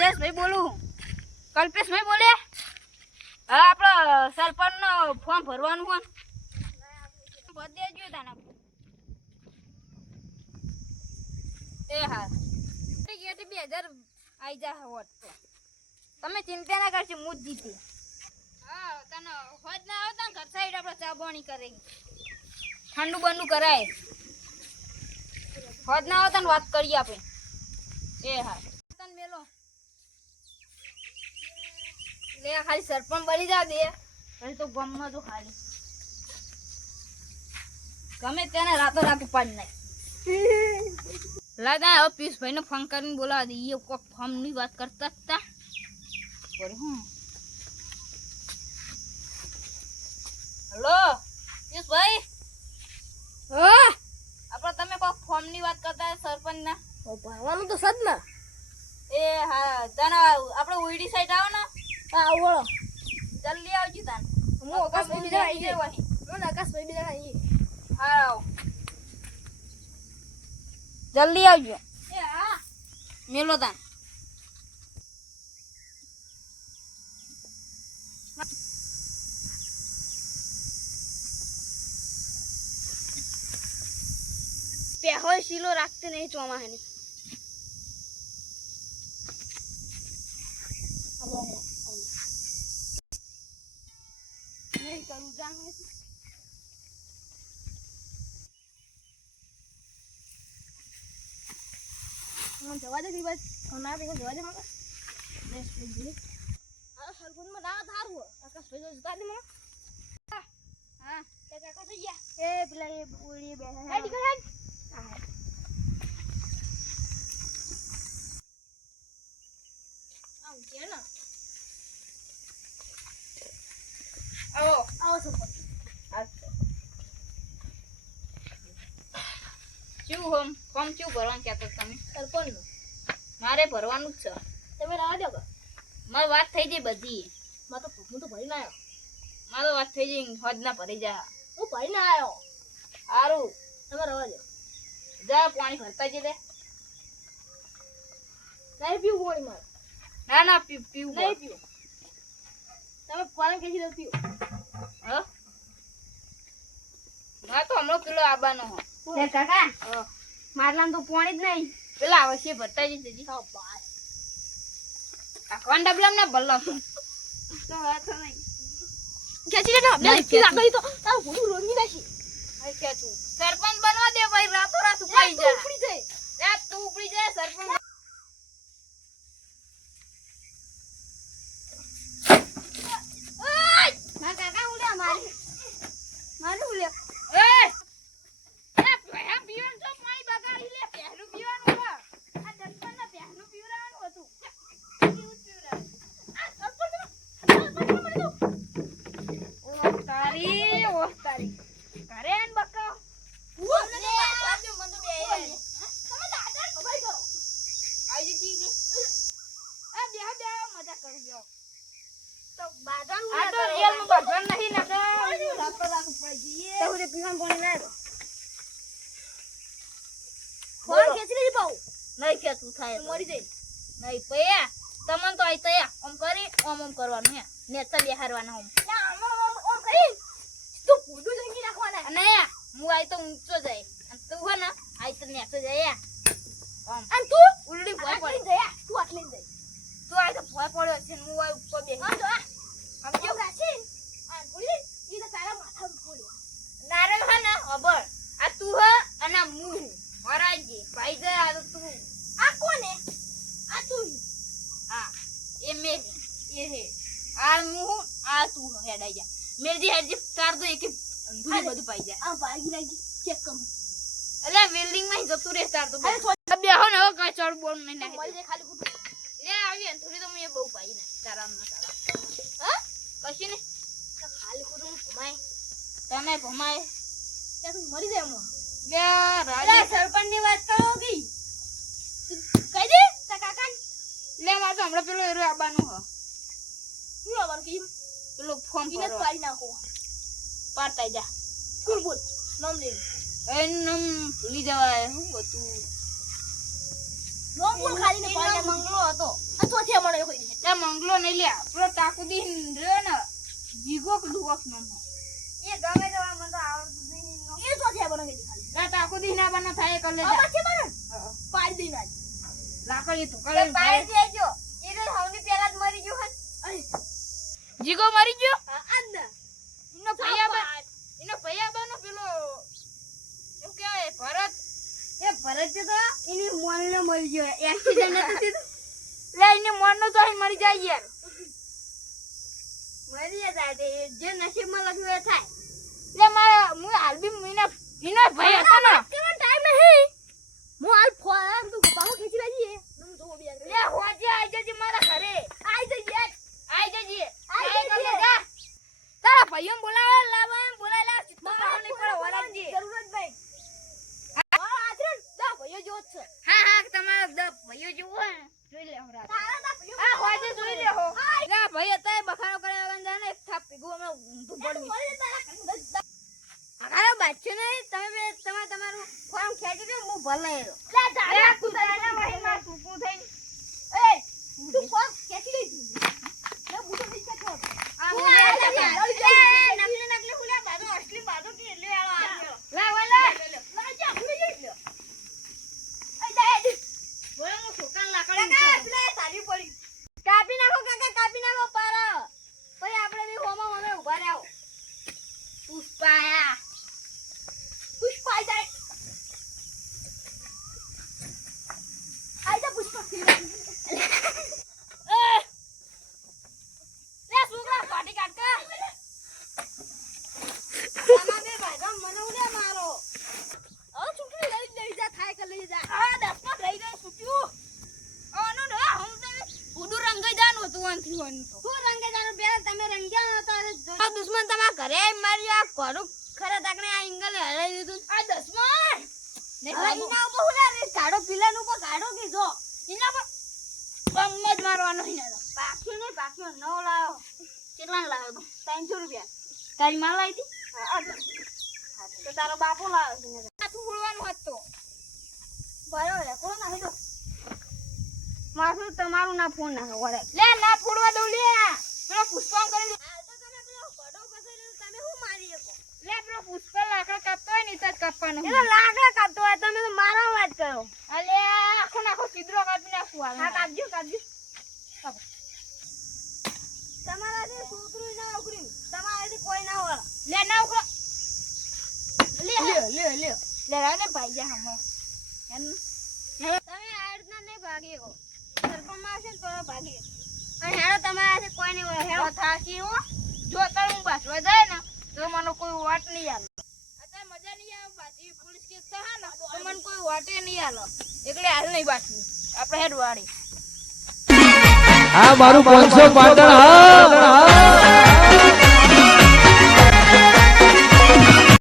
જયેશભાઈ બોલું. કલ્પેશભાઈ બોલે. હા આપણે સરપંચનો ફોર્મ ભરવાનું હોય. બધે જ તાના. એ હા. ગેટ 2000 આઈ જા હોત તો. તમે ચિંતા ના કરશો હું જ જીતી. હા તને હોજ ના આવતા ને ઘર સાઈડ આપણે ચા પાણી કરે. ઠંડુ બંડુ કરાય. હોજ ના આવતા ને વાત કરીએ આપણે. એ હા. તને મેલો. લે ખાલી સરપંચ બની જા દે. પછી તો ગમમાં તો ખાલી. ગમે તેને રાતો રાત ઉપાડી નાખ. લાદા હવે પિયુષભાઈ ને ફોન કરીને બોલાવા દઈએ. કોક ફોર્મ ની વાત કરતા હતા. હેલો પિયુષભાઈ. હા આપણે તમે કોક ફોર્મ ની વાત કરતા સરપંચ ના. ભરવાનું તો સદ ને. એ હા તને આપણે ઉઈડી સાઈડ આવો ને. હા આવો જલ્દી આવજો તાન. હું આકાશભાઈ બીજા આવી જાય વહી. હું આકાશભાઈ બીજા આવી. હા આવો જલ્દી આવજો. એ હા મેલો તાન. પેહોય શીલો રાખતે નહીં ચોમાહાની. નહીં કરું જાણું. જવા દે બસ ના જવા દે મારા. આ સરપંચમાં ના થારું આકાશભાઈ જતા દે મને. હા તે કાકા થઈ ગયા. એ પેલા એ ઓળી બેઠા. હેડ કર હેડ. હા આવ કે ના. આવો આવો સરપંચ. ચું ફોર્મ ચું ભરવાનું કહેતો તમે? સરપંચનું. મારે ભરવાનું જ છે. તમે રાહ દો કે મારી વાત થઈ ગઈ બધી. હું તો ભરીને આવ્યો. મારો વાત થઈ ગઈ હોજ ના ભરી જા. હું ભરીને આવ્યો. સારું તમે રવા દો. જા પાણી ભરતા જઈ. નહીં પીવું પાણી મારે. ના ના પીવું નહીં પીવું. તમે પાણી ખેંચી દો પીવું. હા ના તો હમણાં પેલો આબાનો હો. કાકા મારલામ તો પાણી જ નહીં. પેલા આવશે ભરતા જઈ જજી. આખવાન ડબલામ ના બલ્લા તો વાત નહીં. ખેંચી લે ને લે આગળ તો તારું ભૂલું રોંગી નાખી. આ ખેંચું સરપંચ બનવા દે ભાઈ. રાતો રાત ઉપાઈ જા. ઉપડી જાય યાર તું ઉપડી જાય સરપંચ. ઓય ના કાકા ઉલ્યા મારી મારું ઉલ્યા. એ પીવાનું તો પાણી બગાડી લે. પહેલું પીવાનું હો. આ દસપણના પહેલું પીવરાવાનું હતું. કેવું પીવરાવ આ સરપંચ તારી ઘરે આન બકાવ. મને તો બાજુ મને તો બે તમે દાદા ભભાઈ કરો. આઈ જી જી આ બે મજા કરી ગયો. તો બાદાનું આ તો રિયલ માં ભગવાન નહીં ને રાતો રાત પડી જઈએ. તો ઉરે પીવાનું પાણી લાવ્યો. ફોન ખેંચી લેજે પાઉ. નહીં ખેંચું થાય મરી જાય. નહીં પયા તમન તો આઈ તયા ઓમ કરી ઓમ કરવાનું હે. નેતા બેહારવાના ઓમ. ઓમ કરી તું ફૂડું લંગી નાખવાના. અને હું આઈ તો ઊંચો જાય. અને તું હો ને આઈ તો નેતો જાય. ઓમ અને તું ઉલડી ભોય પડી જાય. તું આટલી જાય. તું આઈ તો ભોય પડ્યો છે ને હું આઈ ઉપર બેહી. હા જો આમ જો ગાછી આ ફૂલી ઈ તો તારા માથા ફૂલી. નારંગ હે ને અબર આ તું હે અને હું મરાજી ભાઈ જાય. આ તો તું આ કોને આ તું હા એ મેરી એ હે આ હું આ તું હેડાઈ જા. મેરજી હેડજી તાર તો એક અંધુરી બધું પાઈ જાય. આ ભાગી લાગી ચેક કર. અલે વેલ્ડિંગ માં જતું રે તાર તો. અરે બેહો ને હવે કાઈ ચડ બોલ નહીં નાખી. મળી જાય ખાલી ખોટું. લે આવી અંધુરી તો મે બહુ પાઈ ને તારા ના તારા. હા કશી ને ખાલી ખોટું ભમાય તને ભમાય કે તું મરી જાય મો. લે રાજા સરપંચ ની વાત કરો કી કઈ દે તા કાકા. લે માર તો હમણાં પેલો એરો આબાનો હ. શું આબાન કી પેલો ફોર્મ ભરો. ઇને પાડી નાખો. પાડતા જા. કોણ બોલ નામ લે. એ નામ ભૂલી જવાય હું હતું. નામ બોલ ખાલી ને પાડે મંગલો હતો. આ તો છે નહીં લ્યા પેલો તાકુદી રહ્યો ને જીગો કે ડુવક નો એ ગમે તો મને તો આવડતું નહીં એ તો છે બનો કે ખાલી તા તાકુદી ના બના થાય કર લે આ છે બનો પાડી દેના લાકડી તો કરે પાડી દેજો એ તો હવની પહેલા જ મરી ગયો હન જીગો મરી ગયો આંદા એનો ભૈયાબાનો પેલો એમ કહેવાય ભરત એ ભરત તો એની મોનને મરી ગયો એક્સિડન્ટ હતું લે એને મોનનો તો અહીં મરી જાય યાર મરી જાય તે જે નસીબમાં લખ્યું એ થાય લે મારા હું હાલ બી એનો ભાઈ હતો ને કેવો ટાઈમ નહીં હું હાલ ફોન તું ગપાઓ ખેંચી લાગી હું તો બી લે હોજે આઈ જજે મારા ઘરે આઈ જઈએ આઈ જજે આઈ કર લે જઈએ. જા તારા ભાઈઓ બોલાવે લાવા બોલાય લા ચિત્તો નહીં પડે વરાજી જરૂર જ ભાઈ આ આચરણ દા ભાઈઓ જો છે હા હા તમારા ભાઈઓ જેવો હે જોઈ લે હમણાં તારા દા ભાઈઓ આ હોજે જોઈ લે હો લે ભાઈ અત્યારે બખારો કરે વગર જાને એક થાપ પીગું હમણાં ઊંધું પડવી અરે બાચ્ચો નહીં તમે તમારું ફોર્મ ખેંચી દો હું ભલે લે લે જા કુતરાના ભાઈમાં ટૂંકું થઈ એ તું ફોર્મ ખેંચી લઈ લે બુટો નહીં ખેંચો આ હું હું આ આ નકલી નકલી હુલા બાદો અસલી બાદો કે લે આલો લા વાલા લા જા હુલે જઈ લે એ જા બોલો હું છોકરા કાકા લાકડી લે તારી પડી કાપી નાખો કાકા કાપી નાખો પારા પછી આપણે બી હોમાં અમે ઉભા રહો પુષ્પાયા પુષ્પા જાય આઈ જા પુષ્પા લે છોકરા પાટી કાઢ તમારે બે ભાઈ મને ઉડે મારો હવે છોકરી લઈ જા થાય કે લઈ જા આ દસમાં રહી ગઈ સુટ્યું આનો ને હમ તે ઉડું રંગાઈ જાનું હતું આનથી વાનું તો હું રંગે જાનો પેલા તમે રંગ્યા હતા આ દુશ્મન તમારા ઘરે આવીને મારી આ ઘરું ખરા તાકને આ એંગલ હલાવી દીધું આ દસમન હવે ઈના ઉપર હું રે ગાડો પિલર ઉપર ગાડો કે જો એના પર બમ જ મારવાનો હિના તો પાક્યો નવ લાયો કેટલા લાવ્યો તો 300 રૂપિયા તારી માં લાવી હતી તો તારો બાપો લાવ્યો છે ને આથું ફોડવાનું હતું બરોબર કોણ નાખી દો મારું તમારું ના ફોન નાખો વરે લે ના ફોડવા દઉં લે પેલો પુષ્પા કરી દે આ તો તમે પેલો ઘડો કસેલો તમે હું મારી શકો લે પેલો પુષ્પા લાકડા કાપતો હોય ને તો જ કાપવાનો એટલે લાકડા કાપતો હોય તમે તો મારા વાત કરો અલે આખો નાખો સીધરો કાપી નાખું હા કાપજો તમારાથી છોકરું ના ઉકળી તમારાથી કોઈ ના હોય લે ના ઉખડો લે લે રાને ભાઈ જા હમો તમે આ રીતના નહીં ભાગી શકો સરપંચમાં આવશે ને તો ભાગી અને હેડો તમારાથી કોઈ નહીં હોય હેડો થાકી હો જો તાર હું બાસવા જાય ને તો મને કોઈ વાટ નહીં આલે અત્યારે મજા નહીં આવે બાજી પોલીસ કેસ થાય ને તો મને કોઈ વાટે નહીં આલે એટલે હાલ નહીં બાસવી આપણે હેડ વાળી આ મારું 500 પાટણ હા